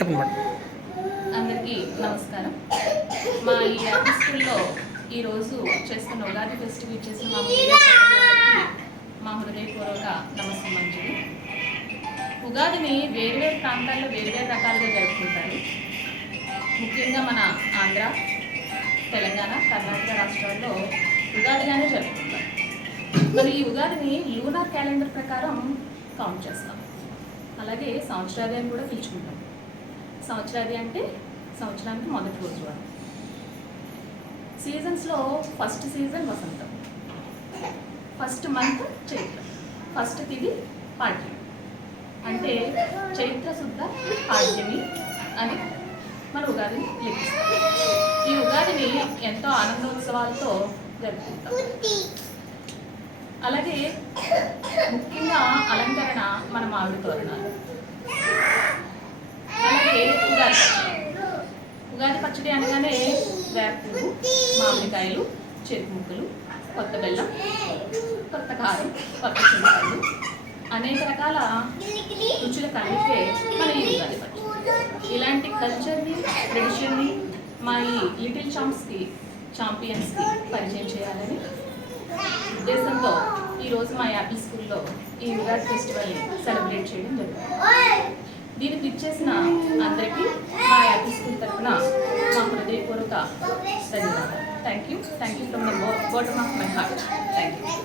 చెప్పండి మేడం. అందరికీ నమస్కారం. మా ఈ యాపీ స్కూల్లో ఈరోజు చేస్తున్న ఉగాది ఫెస్టివల్ ఇచ్చేసిన మా మీడియా సోదరులందరికీ మా హృదయపూర్వక నమస్కారాంజలి. ఉగాదిని వేరువేరు ప్రాంతాల్లో వేరువేరు రకాలుగా జరుపుకుంటారు. ముఖ్యంగా మన ఆంధ్ర, తెలంగాణ, కర్ణాటక రాష్ట్రాల్లో ఉగాదిగానే జరుపుకుంటారు. మరి ఈ ఉగాదిని లూనార్ క్యాలెండర్ ప్రకారం కౌంట్ చేస్తాం. అలాగే సంవత్సరాది అని కూడా పిలుచుకుంటాం. సంవత్సరాది అంటే సంవత్సరానికి మొదటి రోజు వారు. సీజన్స్లో ఫస్ట్ సీజన్ వసంతం, ఫస్ట్ మంత్ చైత్ర, ఫస్ట్ తిథి పాడ్యమి. అంటే చైత్ర శుద్ధ పాడ్యమి అని మన ఉగాదిని లెక్కిస్తాం. ఈ ఉగాదిని ఎంతో ఆనందోత్సవాలతో జరుపుకుంటాం. అలాగే ముఖ్యంగా అలంకరణ మన మామిడి తోరణాలు. అలాగే ఉగాది పచ్చడి అనగానే వేపులు, మామిడికాయలు, చెరుకు ముక్కలు, కొత్త బెల్లం, కొత్త కారం, కొత్త చింతపండు, అనేక రకాల రుచుల కలిపే మన ఈ ఉగాది పచ్చడి. ఇలాంటి కల్చర్ని, ట్రెడిషన్ని మా ఈ లిటిల్ ఛాంపియన్స్కి పరిచయం చేయాలని ఉద్దేశంతో ఈరోజు మా యాపీ స్కూల్లో ఈ ఉగాది ఫెస్టివల్ని సెలబ్రేట్ చేయడం జరుగుతుంది. దీనికి ఇచ్చేసిన అందరికీ మా యాపీ స్కూల్ తరఫున మా హృదయపూర్వక ధన్యవాదాలు. Thank you from the bottom of my heart. Thank you.